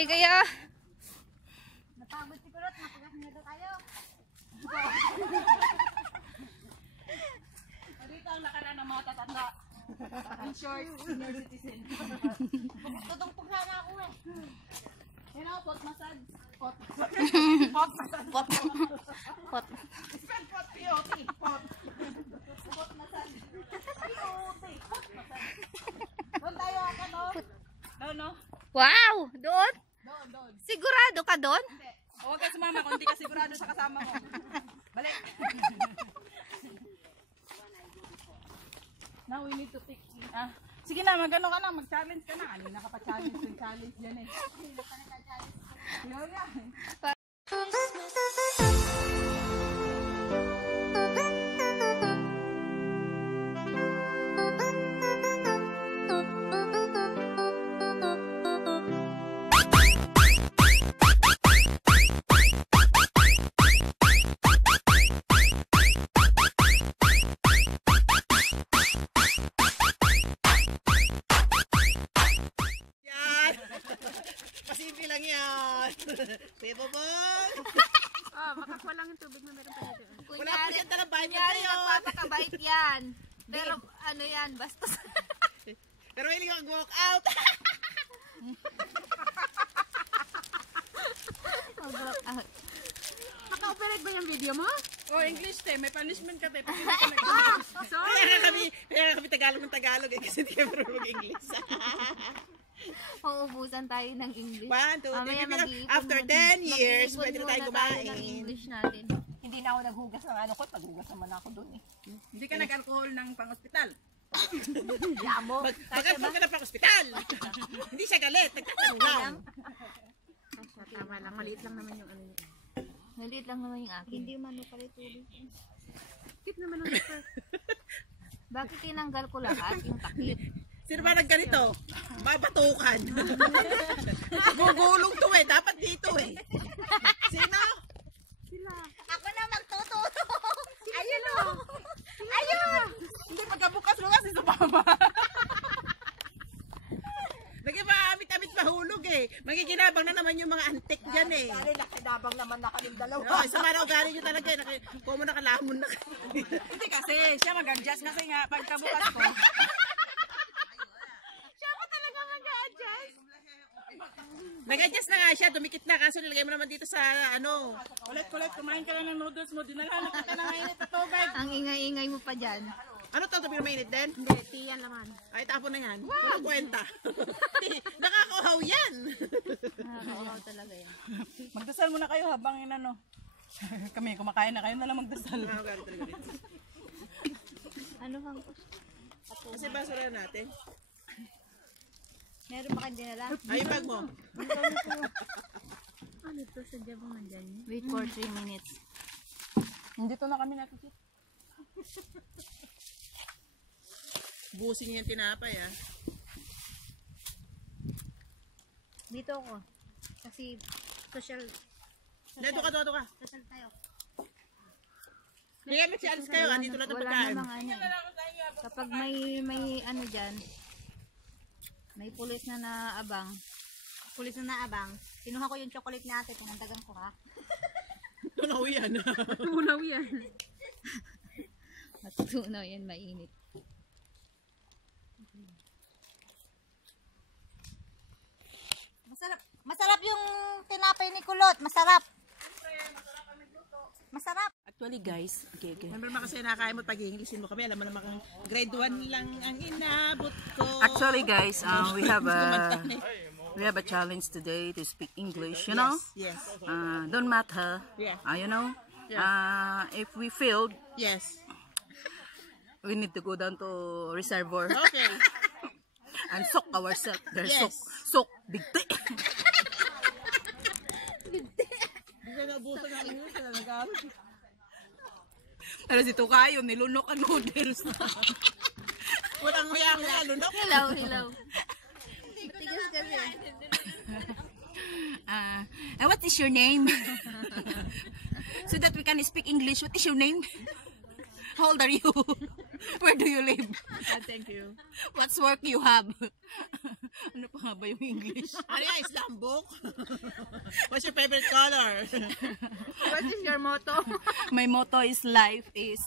Ay, kaya. Napagod si Kulot, napagasing na tayo. Dito ang nakala ng mga tatanda. In short, senior citizen. Tutungtong sana ako eh. You know, pot massage. Pot. Pot. Pot. Spell pot, P-O-T. Pot. Pot massage. P-O-T. Pot massage. Doon tayo ako, no? No? Wow! Doon? Doon. Sigurado ka doon? Hindi. Huwag ka sumama kung hindi ka sigurado sa kasama ko. Balik. Now we need to pick. Sige na, mag-ano ka na, mag-challenge ka na. Kanina ka pa challenge dyan eh. Yun yan. Pasimple lang yan. Kuya Bobong. Makakuha lang yung tubig na meron pa dito. Wala po siya talang bahay mo Kunyari, kayo. nagpapakabait yan. Pero ano yan, bastos. Pero hindi ka mag-walk out. Mag-block out. Naka-operate ba yung video mo? Oh, English te, may punishment ka te. Pag hindi ka Kaya kami Tagalog ng Tagalog eh, kasi hindi kami marunong mag-English. Mauubusan tayo ng English. 1, 2, Mamaya 3, mag-iipon after muna. 10 years, Mag-iipon pwede na tayo muna kumain. ng English natin. Hindi na ako naghugas ng ano ko. Naghugas naman ako dun eh. Hindi ka nag-alcohol ng pang-hospital. Yamo. Mag-alcohol ka na pang ospital. Hindi siya galit, nagtatanong lang. Tama lang. Maliit lang naman yung ano niya. Maliit lang naman yung akin. Hindi man pala tuloy. Tip naman ang super. Bakit tinanggal ko lahat yung takip? Sino ba nagganito? Babatukan. Gugulong to eh, dapat dito eh. Sino? Ako na magtuturo. Ayun o. Ayun. Hindi, pagkabukas-bukas si Sumama. Naging maamit-amit mahulog eh. Magiginabang na naman yung mga antik dyan eh. Dali, nakidabang naman na kaming dalawa. Oo, isa man ugali nyo talaga eh. Kung mo nakalamon na Hindi kasi, siya mag-adjust kasi nga pagkabukas ko. Nag-adjust na nga siya, dumikit na. Kaso nilagay mo naman dito sa ano. Kulit-kulit, kumain ka lang ng noodles mo. Dinalanak ka na mainit na tubig. Ang ingay-ingay mo pa dyan. Ano to? Tabi na mainit din? Hindi, tiyan naman. Ay, tapon na yan. Walang kwenta. Nakakahaw yan. Nakakalaw talaga yan. Magdasal muna kayo habang inano. Kami, kumakain na kayo na lang magdasal. Nakakagalit talaga dito. Ano bang? Kasi basura natin. Meron ba kang dinala? Ay, yung bag mo. Ano to sa jabang nandyan niya? Wait for 3 minutes. Dito na kami nakikita. Busin yung tinapay ah. Dito ako. Kasi social Ledo ka, dodo ka. social tayo. Hindi kami si Alice kayo, andito lang ang Wala pagkain. namang ano eh. Kapag may ano dyan, may pulis na naabang. Pulis na naabang. Kinuha ko yung chocolate ni ate. Pinandagan ko ha. Tunaw yan. Tunaw yan. Matutunaw yan, mainit. Masarap yung tinapay ni Kulot. Masarap. Masarap. Actually guys, okay. Remember ba kasi nakakain mo pag-Englishin mo kami, alam mo naman kang grade 1 lang ang inabot ko. Actually guys, we have a challenge today to speak English, you know? Yes. Don't matter. Yeah. You know? If we failed, Yes. we need to go down to reservoir Okay. and soak ourselves. There's Yes. soak, bigti. Hindi na naubusan ng English na nag-aaral. Pero dito kayo, nilunok ang noodles. Walang mayang nalunok. Hello, hello. Tigas kasi. And what is your name? So that we can speak English. What is your name? How old are you? Where do you live? Thank you. What's work you have? Ano pa nga ba yung English? Ano yan? Islam book? What's your favorite color? What is your motto? My motto is life is...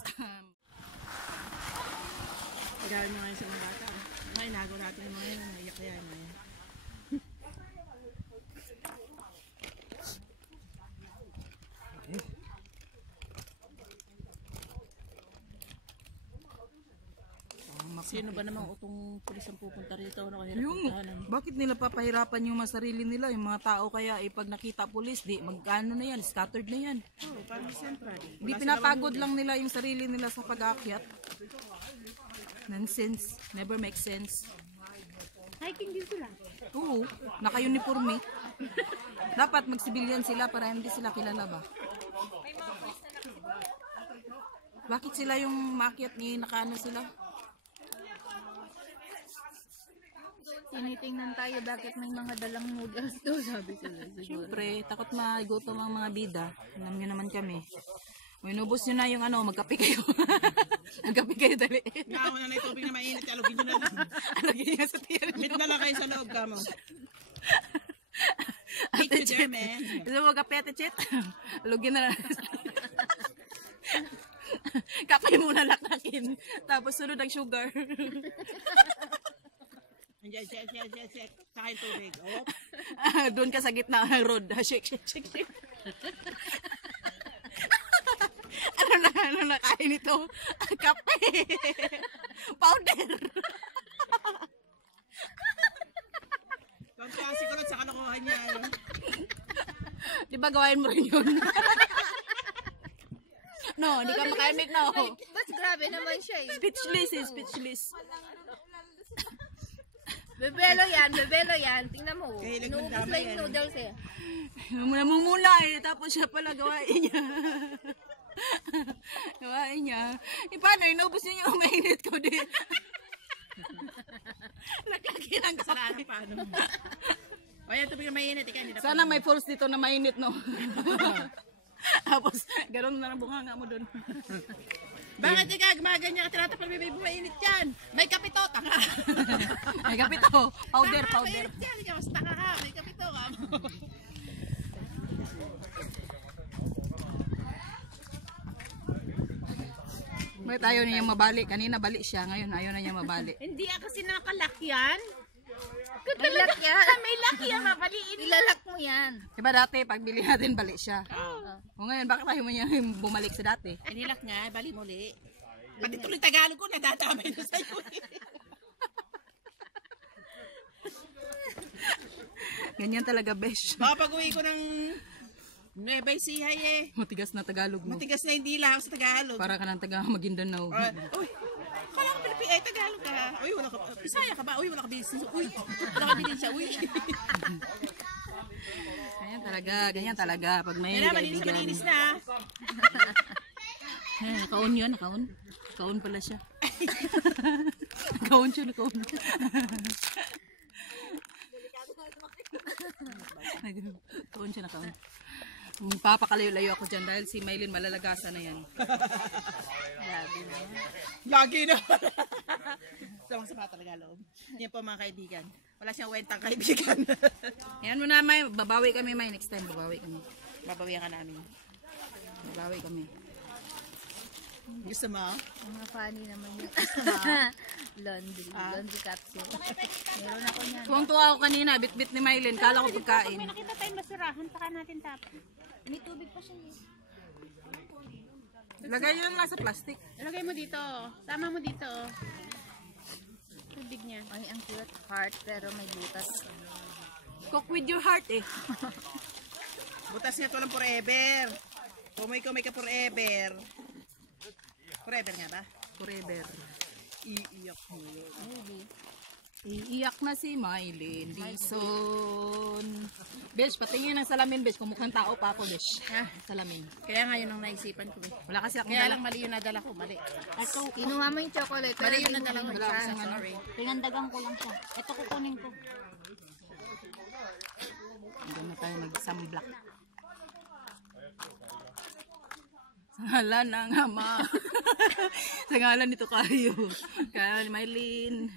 Pagawin mo ngayon sa mga bata. Ay, nagaw natin yung mga yan. Naiyak kaya na yan. Sino ba namang utong pulis ang pupunta rito? Bakit nila papahirapan yung mga sarili nila? Yung mga tao kaya pag nakita pulis, di magkano na yan, scattered na yan. Oo, parang siyempre. Hindi pinapagod lang nila yung sarili nila sa pag-aakyat. Nonsense. Never make sense. Hiking din sila. Oo, naka-uniforme. Dapat mag-civilian sila para hindi sila kilala ba? Bakit sila yung maakyat ni nakaano sila? Tinitingnan tayo bakit may mga dalang noodles to, sabi sila. Siyempre, takot magutom ang mga bida. Alam nyo naman kami. Inubos nyo na yung ano, magkape kayo. Magkape kayo dali. Nakawa na yung tubig na mainit. Alugin nyo na lang. Alagay niya sa tiyan. Meet na lang kayo sa loob ka mo. Ate Meet you there, Chet. man. Gusto mo magkape, Ate Chet? Alugin na lang. Kapay muna laknakin. Tapos sunod ang sugar. Andiyan, check. Saka yung tubig. Oh. Doon ka sa gitna ng road. Shake. Ano na kain ito? Kape. Powder. Pagkasi ko lang sa kalokohan niya. Di ba gawain mo rin yun? No, hindi ka makaimik, no. Mas grabe naman siya eh. Speechless. Bebelo yan. Tingnan mo. Kahilig ng Inuubos tama lang yung yan. noodles eh. Namumula eh. Tapos siya pala gawain niya. Paano? Inubos niya yung mainit ko din. Naglaki ng Saraan kape. paano? O yan, tubig na mainit. Ika, hindi na Sana may force dito na mainit, no? Tapos, gano'n na lang bunganga mo dun. Bakit ika, gumaganyan ka tinatapal may mainit yan? May kapito, tanga. May kape to. Powder. Mainit yan, ikaw, mas tanga ka. May kapito ka mo. Bakit ayaw niya mabalik? Kanina balik siya, ngayon ayaw na niya mabalik. Hindi ako sinakalakyan. May lock yan. May lakyan, mabaliin. Ilalak mo yan. Diba dati, pag bili natin, balik siya. O ngayon, bakit ayaw mo niya bumalik sa dati? Inilak nga, bali muli. Pati tuloy Tagalog ko, nadatamay na sa'yo. Ganyan talaga, besh. Baka pag-uwi ko ng Nueva Ecija eh. Matigas na Tagalog mo. Matigas na hindi lang sa Tagalog. Para ka ng taga Maguindanao. Uy, kala ko Pilipino, Tagalog ka. Uy, wala ka, Bisaya ka ba? Uy, wala ka business. Uy, wala ka bilhin siya. Uy. Ganyan talaga. Pag may Yan na, malinis na. Nakaon yun, nakaon. Nakaon pala siya. Nakaon siya. Nakaon siya, nakaon. Papakalayo-layo ako dyan dahil si Maylin malalagasan na yan. Lagi na. Sama-sama talaga loob. Yan po mga kaibigan. Wala siyang wentang kaibigan. Yan mo na, May. Babawi kami, May. Next time, babawi kami. Babawian ka namin. Babawi kami. Gusto mo? Mga funny naman yung laundry capsule. Meron ako niyan. Tuwang-tuwa ako kanina, bit-bit ni Maylin. Kala ko pagkain. May nakita tayong basurahan, saka natin tapon. May tubig pa siya eh. Lagay yun lang sa plastic. Ilagay mo dito. Tama mo dito. Tubig niya. Ay, ang cute. Heart, pero may butas. Cook with your heart eh. Butas nga ito lang forever. Kumoy-kumoy ka forever. Forever nga ba? Forever. Iiyak mo yun. Iiyak na si Maylin Dizon. Besh, patingin ng salamin, Besh. Kung mukhang tao pa ako, Besh. Salamin. Kaya nga yun ang naisipan ko. Wala kasi akong Kaya dala. lang mali yung nadala ko. Mali. Kinuha mo yung chocolate. Mali yung di mo nadala ko. kinuha. Sorry. Pinandagan ko lang siya. Ito kukunin ko. Doon na tayo mag-sunblock. Sa ngalan ng ama. Sa ngalan nito kayo. Kaya ni Maylin.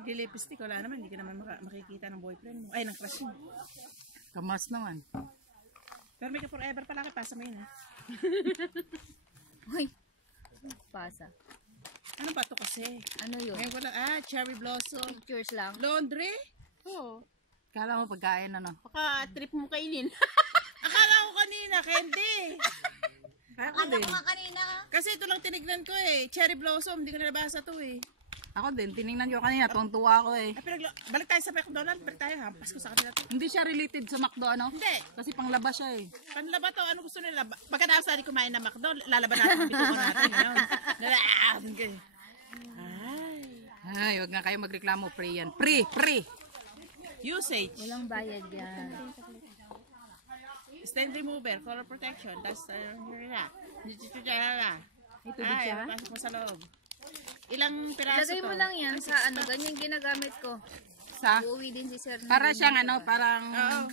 Nagli-lipstick, wala naman. Hindi ka naman makikita ng boyfriend mo. Ay, ng crush mo. Kamas naman. Pero make up forever pala, pasa mo yun ha. Uy, pasa. Ano ba ito kasi? Ano yun? Ngayon ko lang, cherry blossom. Pictures lang. Laundry? Oo. Kala mo pagkain ano? Baka trip mo kainin. Akala ko kanina, candy. Akala ko nga kanina. Kasi ito lang tinignan ko eh. Cherry blossom, hindi ko nalabasa to eh. Ako din, tiningnan ko kanina, tuwang-tuwa ako eh. Ay, balik tayo sa McDonald's, balik tayo ha. Pasko sa kanila to. Hindi siya related sa McDo, ano? Hindi. Kasi panglaba siya eh. Panlaba to, ano gusto nila? Pagkatapos natin kumain ng McDo, lalaban natin ang bituko natin. Ay. Ay, wag nga kayo magreklamo, free yan. Free! Usage. Walang bayad yan. Stain remover, color protection. Tapos, Ito din siya? pasok mo sa loob. Ilang piraso Lagay to? mo lang yan sa ano, ganyan ginagamit ko. Sa? Uuwi din si sir. na Para ganyan. siyang ano, parang Oo.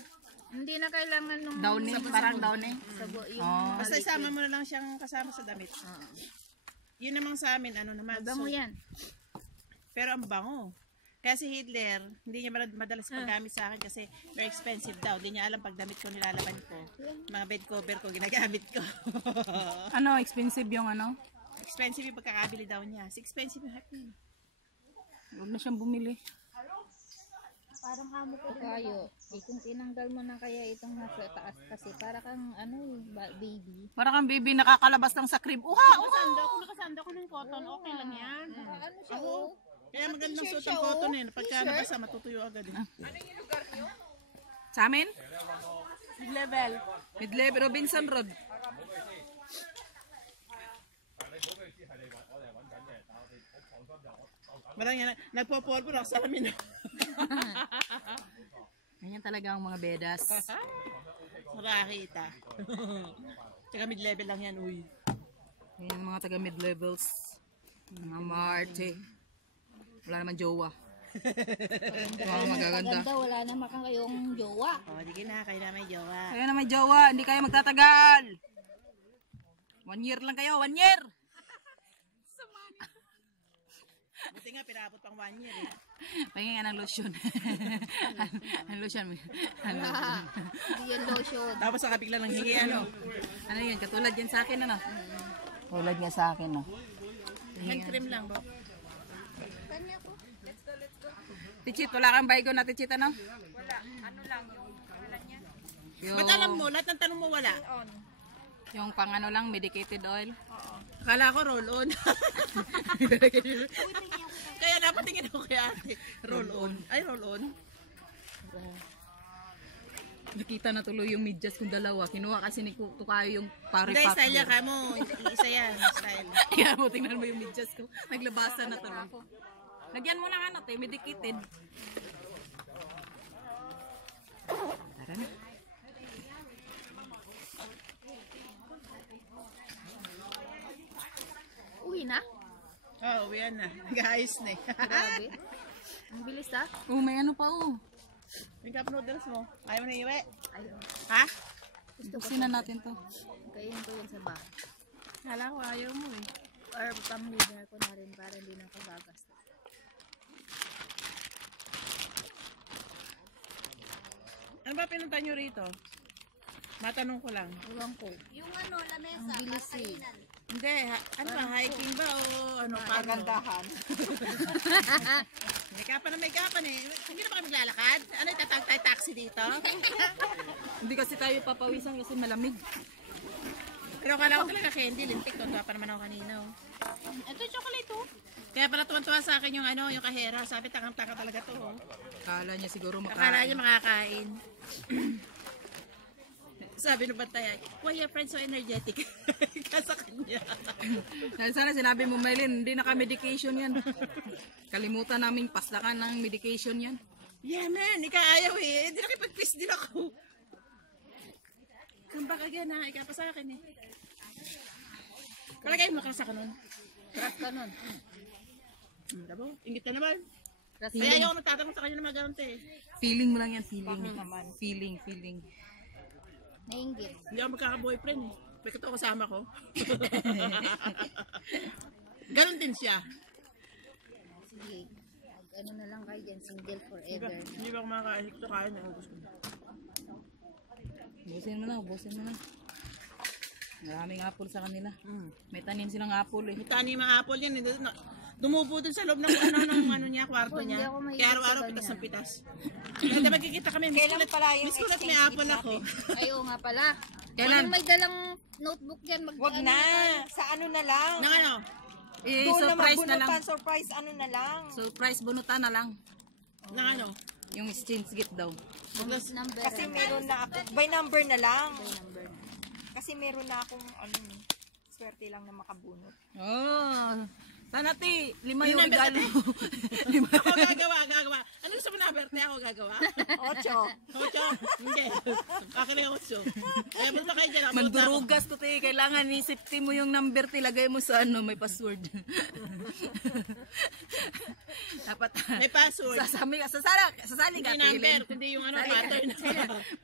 Hindi na kailangan nung downy, parang downy. sabo. Yung Oh. Basta isama mo na lang siyang kasama sa damit. Yun namang sa amin, ano naman. bango yan. Pero ang bango. Kaya si Hitler, hindi niya madalas paggamit sa akin kasi very expensive daw. Hindi niya alam pag damit ko nilalaban ko. Mga bed cover ko, ginagamit ko. Ano, expensive yung ano? Expensive yung pagkakabili daw niya. Si expensive yung hype niya. Huwag na siyang bumili. Parang amo ko kayo. Eh, kung tinanggal mo na kaya itong nasa taas kasi para kang ano, baby. Para kang baby nakakalabas lang sa crib. Uha! Nakasanda ko ng cotton, okay lang yan. Ano siya oh? Kaya magandang suot ang cotton eh. Pagka nabasa, matutuyo agad eh. Sa amin? Mid-level. Mid-level, Robinson Road. Marang yan, nagpo-polvo na sa amin. Ganyan talaga ang mga bedas. Makakita. Tsaka mid-level lang yan, uy. Ganyan ang mga taga mid-levels. Mga Marte. Wala naman jowa. Mga magaganda. Ganda, wala naman kang kayong jowa. O, di na, kayo na may jowa. Kayo na may jowa, hindi kayo magtatagal. 1 year lang kayo, 1 year! Buti nga, pinabot pang 1 year eh. Pahingin nga ng lotion. Ang lotion. Ang lotion. Hindi yan lotion. Tapos sa kabigla ng hingi, ano? Ano yun, katulad yan sa akin, ano? Tulad nga sa akin, no? Hand cream lang, bo. Tichit, wala kang baygo na tichit, ano? Wala, ano lang, yung Ba't alam mo, lahat ng tanong mo wala? Yung pang ano lang, medicated oil. Akala ko roll-on. Kaya napatingin ako kay ate. Roll-on. Ay, roll-on. Nakita na tuloy yung medyas kong dalawa. Kinuha kasi ni Tukayo yung Hindi, pare-pack. style yan ka mo. Isa yan, style. Kaya mo, tingnan mo yung medyas ko. Naglabasa na tuloy. Lagyan mo lang ano, medicated. Tara na. Uwi na? Oo, uwian na. Nag-aayos na eh. Grabe. Ang bilis ha? Oh, may ano pa oh. Yung cup noodles mo. Ayaw mo na iwi? Ayun. Ha? Busin na natin to. Kainin ko yan sa bahay. Kala ko ayaw mo eh. Or pamilya ko na rin para hindi na ako gagastos. Ano ba pinunta nyo rito? Matanong ko lang. Ewan ko. Yung ano, lamesa. Ang bilis eh. Hindi, ano ba, hiking ba o ano, pagandahan? May kapan na may kapan eh. Hindi na ba kami maglalakad? Ano, itatawag tayo taxi dito? Hindi kasi tayo papawisan kasi malamig. Pero akala ko talaga candy, lintik. Tuntua pa naman ako kanina. Oh. Ito yung chocolate oh. Kaya pala tuwan-tuwa sa akin yung ano, yung kahera. Sabi, takang-taka talaga to. Oh. Akala niya siguro Akala makain. niya makakain. Sabi ng bantay, why your friends so energetic? Kasa kanya. Sana sinabi mo, Maylin, hindi naka-medication yan. Kalimutan naming paslakan ng medication yan. Yeah man, ikaayaw eh. Hindi nakipag-piss din ako. Come back again ha, ika pa sa akin eh. Palagay mo sa kanon. Trap ka nun. Dabo, ingit na naman. Trap Kaya ayaw ko magtatanong sa kanya na mag-ganun eh. Feeling mo lang yan, feeling. Feeling. Nainggit. Hindi ako magkaka-boyfriend eh. Bakit ako kasama ko? Ganon din siya. Sige. ano na lang kayo dyan, single forever. Hindi ba kumakain? Ito kain na gusto ko. Ubusin mo na, ubusin mo na. Maraming apple sa kanila. Mm. May tanim silang apple eh. May tanim mga apple yan. Dumupo dun sa loob ng ano niya, kwarto Hindi niya. ako mahilig Kaya araw-araw sa pitas ganyan. ng pitas. Kaya magkikita kami. Kailan pala yung Miss ko may exchange apple gift ako. Ay, oo nga pala. Kailan? Kung may dalang notebook dyan, Wag na. Sa ano na lang. Nang ano? Doon na surprise na lang. magbunutan, surprise ano na lang. Surprise bunutan na lang. Nang ano? Yung exchange gift daw. number. Kasi meron na ako, by number na lang. Kasi meron na akong ano, swerte lang na makabunot. Oh. Sana ti, 5 Yung yung number regalo. Ako gagawa. Ano gusto mo na, Berte? Ako gagawa? 8. Ocho? Hindi. Akin yung 8. Kaya punta kayo dyan. Ako punta ako. Mandurugas to ti, kailangan isipti mo yung number ti, lagay mo sa ano, may password. Dapat May password. sasali ka Hindi number, kundi yung ano, pattern.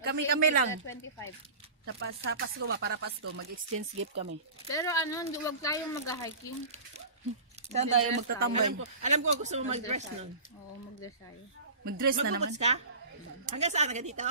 Kami lang. 25. Sa Pasko ba, para Pasko, mag-exchange gift kami. Pero ano, huwag tayong mag-hiking. Saan tayo magtatambay? Alam ko gusto mo mag-dress nun. Oo, mag-dress tayo. Mag-dress na naman. Magbubuts ka? Hanggang saan ka dito?